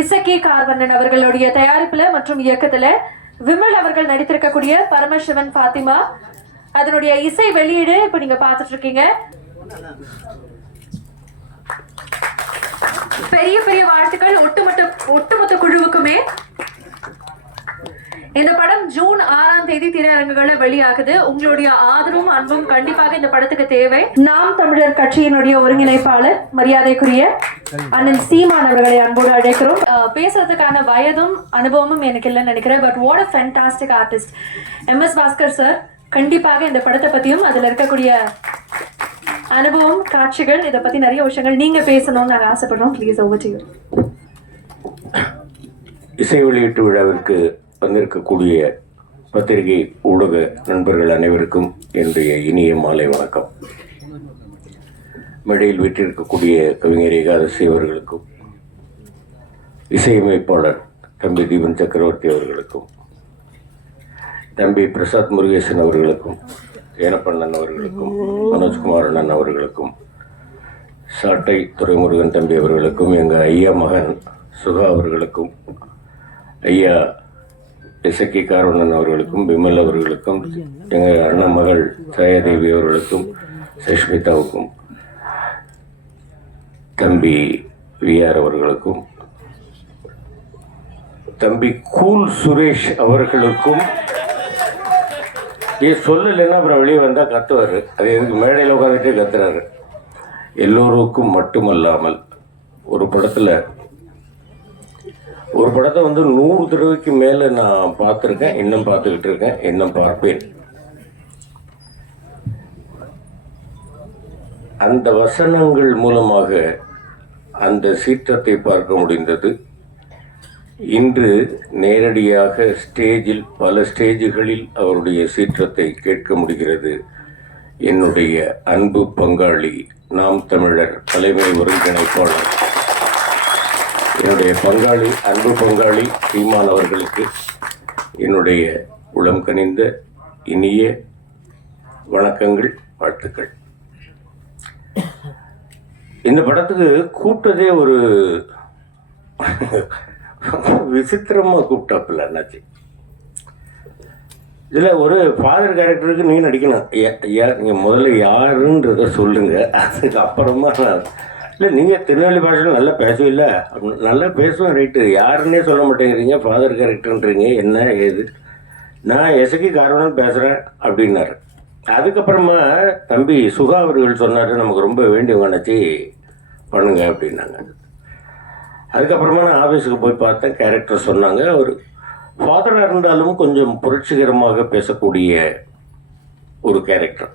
இசக்கி கார்வண்ணன் அவர்களுடைய தயாரிப்புல மற்றும் இயக்கத்துல விமல் அவர்கள் நடித்திருக்கக்கூடிய பரமசிவன் பாத்திமா அதனுடைய இசை வெளியீடு இப்ப நீங்க பாத்துட்டு இருக்கீங்க. பெரிய பெரிய வாழ்த்துக்கள் ஒட்டுமொத்த குழுவுக்குமே. இந்த படம் ஜூன் 6ஆம் தேதி திரையரங்குகளில் வெளியாகுது. உங்களுடைய ஆதரவும் அன்பும் கண்டிப்பாக இந்த படத்துக்கு தேவை. நாம் தமிழர் கட்சியினுடைய ஒருங்கிணைப்பாளர் மரியாதைக்குரிய அண்ணன் சீமான் அவர்களை அன்போடு அழைக்கிறோம். பேசுறதுக்கான வயதும் அனுபவமும் எனக்கு இல்லைன்னு நினைக்கிறேன். But what a fantastic artist MS Bhaskar sir. கண்டிப்பாக இந்த படத்தை பத்தியும் அதுல இருக்கக்கூடிய அனுபவம், காட்சிகள், இதை பத்தி நிறைய விஷயங்கள் நீங்க பேசணும்னு நாங்கள் ஆசைப்படுறோம். Please over to you. இசை வெளியீட்டு விழாவிற்கு வந்திருக்கக்கூடிய பத்திரிகை ஊடக நண்பர்கள் அனைவருக்கும் என்னுடைய இனிய மாலை வணக்கம். மேடையில் வீற்றிருக்கக்கூடிய கவிஞர் ஏகாதசி அவர்களுக்கும், இசையமைப்பாளர் தம்பி தீபன் சக்கரவர்த்தி அவர்களுக்கும், தம்பி பிரசாத் முருகேசன் அவர்களுக்கும், ஏனப்பண்ணன் அவர்களுக்கும், மனோஜ்குமார் அண்ணன் அவர்களுக்கும், சாட்டை துரைமுருகன் தம்பி அவர்களுக்கும், எங்கள் ஐயா மகன் சுகா அவர்களுக்கும், ஐயா இசக்கி கார்வண்ணன் அவர்களுக்கும், விமல் அவர்களுக்கும், எங்கள் அண்ணன் மகள் சாயாதேவி அவர்களுக்கும், சஷ்மிதாவுக்கும், தம்பி VR அவர்களுக்கும், தம்பி கூல் சுரேஷ் அவர்களுக்கும். சொல்லலைன்னா அப்புறம் வெளியே வந்தால் கத்துவார். அது எதுக்கு மேடையில் உட்காந்துட்டே கத்துறாரு. எல்லோருக்கும் மட்டுமல்லாமல் ஒரு படத்தை வந்து 100 தடவைக்கு மேலே நான் பார்த்துருக்கேன், இன்னும் பார்த்துக்கிட்டு இருக்கேன், இன்னும் பார்ப்பேன். அந்த வசனங்கள் மூலமாக அந்த சீற்றத்தை பார்க்க முடிந்தது. இன்று நேரடியாக ஸ்டேஜில், பல ஸ்டேஜுகளில் அவருடைய சீற்றத்தை கேட்க முடிகிறது. என்னுடைய அன்பு பங்காளி, நாம் தமிழர் தலைமை ஒருங்கிணைப்பாளர், என்னுடைய பங்காளி, அன்பு பங்காளி சீமான் அவர்களுக்கு என்னுடைய உளம் கனிந்த இனிய வணக்கங்கள், வாழ்த்துக்கள். இந்த படத்துக்கு கூப்பிட்டதே ஒரு விசித்திரமாக கூப்பிட்டாப்புல என்னாச்சு. இதில் ஒரு ஃபாதர் கேரக்டருக்கு நீங்கள் நடிக்கணும். நீங்கள் முதல்ல யாருன்றதை சொல்லுங்கள், அதுக்கு அப்புறமா இல்லை நீங்கள் திருநெல்வேலி பாஷையில் நல்லா பேசவில்லை, நல்லா பேசுவேன், ரைட்டு, யாருன்னே சொல்ல மாட்டேங்கிறீங்க, ஃபாதர் கேரக்டர்ன்றீங்க, என்ன ஏது, நான் இசக்கி கார்வண்ணன் பேசுகிறேன் அப்படின்னாரு. அதுக்கப்புறமா தம்பி சுகா அவர்கள் சொன்னார், நமக்கு ரொம்ப வேண்டியவங்க நினச்சி பண்ணுங்க அப்படின்னாங்க. அதுக்கப்புறமா நான் ஆஃபீஸுக்கு போய் பார்த்தேன், கேரக்டர் சொன்னாங்க. அவர் ஃபாதராக இருந்தாலும் கொஞ்சம் புரட்சிகரமாக பேசக்கூடிய ஒரு கேரக்டர்.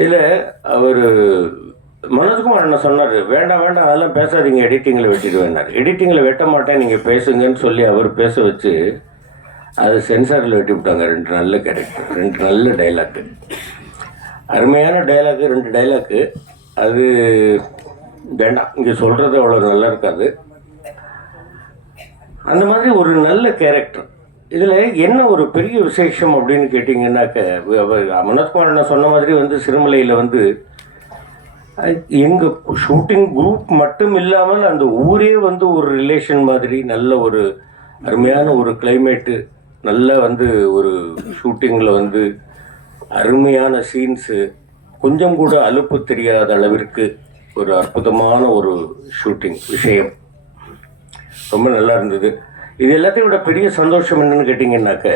இதில் அவர் மனோஜ்குமார் என்ன சொன்னார், வேண்டாம் அதெல்லாம் பேசாதீங்க, எடிட்டிங்கில் வெட்டிடுவேன்னார். எடிட்டிங்கில் வெட்ட மாட்டேன், நீங்கள் பேசுங்கன்னு சொல்லி அவர் பேச வச்சு அது சென்சாரில் வெட்டி விட்டாங்க. 2 நல்ல கேரக்டர், 2 நல்ல டைலாக்கு, அருமையான டைலாக்கு, 2 டைலாக்கு. அது வேண்டாம், இங்கே சொல்கிறது அவ்வளோ நல்லா இருக்காது. அந்த மாதிரி ஒரு நல்ல கேரக்டர். இதில் என்ன ஒரு பெரிய விசேஷம் அப்படின்னு கேட்டிங்கன்னாக்க, மனோஜ்குமார் என்ன சொன்ன மாதிரி வந்து சிறுமலையில் வந்து எங்கள் ஷூட்டிங் குரூப் மட்டும் இல்லாமல் அந்த ஊரே வந்து ஒரு ரிலேஷன் மாதிரி, நல்ல ஒரு அருமையான ஒரு கிளைமேட்டு, நல்ல வந்து ஒரு ஷூட்டிங்கில் வந்து அருமையான சீன்ஸு, கொஞ்சம் கூட அலுப்பு தெரியாத அளவிற்கு ஒரு அற்புதமான ஒரு ஷூட்டிங் விஷயம், ரொம்ப நல்லா இருந்தது. இது எல்லாத்தையும் விட பெரிய சந்தோஷம் என்னன்னு கேட்டிங்கன்னாக்க,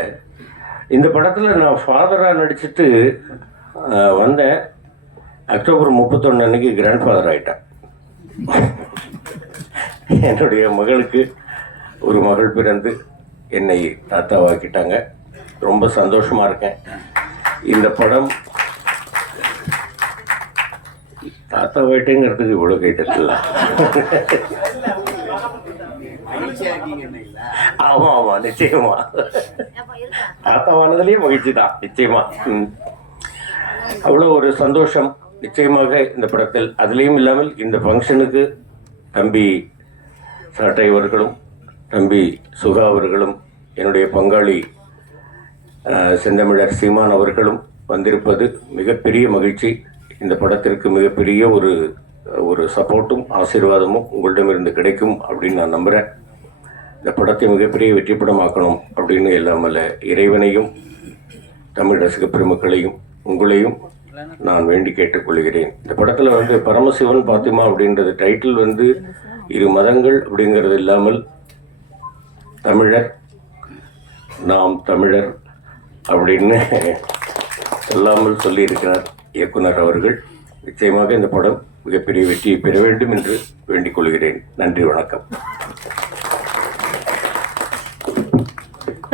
இந்த படத்தில் நான் ஃபாதராக நடிச்சுட்டு வந்தேன். அக்டோபர் 31 அன்னைக்கு கிராண்ட் ஃபாதர் ஆகிட்டேன். என்னுடைய மகளுக்கு ஒரு மகள் பிறந்து என்னை தாத்தாவாக்கிட்டாங்க. ரொம்ப சந்தோஷமாக இருக்கேன். இந்த படம் தாத்தாவாயிட்டேங்கிறதுக்கு இவ்வளோ கைத்தட்டல. ஆமாம், நிச்சயமா தாத்தாவானதுலேயே மகிழ்ச்சி தான், நிச்சயமா. அவ்வளோ ஒரு சந்தோஷம் நிச்சயமாக இந்த படத்தில். அதுலேயும் இல்லாமல் இந்த ஃபங்க்ஷனுக்கு தம்பி சாட்டை அவர்களும், தம்பி சுகா அவர்களும், என்னுடைய பங்காளி செந்தமிழர் சீமான் அவர்களும் வந்திருப்பது மிகப்பெரிய மகிழ்ச்சி. இந்த படத்திற்கு மிகப்பெரிய ஒரு ஒரு சப்போர்ட்டும் ஆசீர்வாதமும் உங்களிடமிருந்து கிடைக்கும் அப்படின்னு நான் நம்புகிறேன். இந்த படத்தை மிகப்பெரிய வெற்றி படமாக்கணும் அப்படின்னு இல்லாமல் இறைவனையும் தமிழ் ரசிக பெருமக்களையும் உங்களையும் நான் வேண்டி கேட்டுக்கொள்கிறேன். இந்த படத்தில் வந்து பரமசிவன் பாத்திமா அப்படின்றது டைட்டில் வந்து இரு மதங்கள் அப்படிங்கிறது இல்லாமல் தமிழர் நாம் தமிழர் அப்படின்னு சொல்லாமல் சொல்லியிருக்கிறார் இயக்குனர் அவர்கள். நிச்சயமாக இந்த படம் மிகப்பெரிய வெற்றியை பெற வேண்டும் என்று வேண்டிக் கொள்கிறேன். நன்றி, வணக்கம்.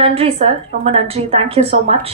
நன்றி சார், ரொம்ப நன்றி. Thank you so much.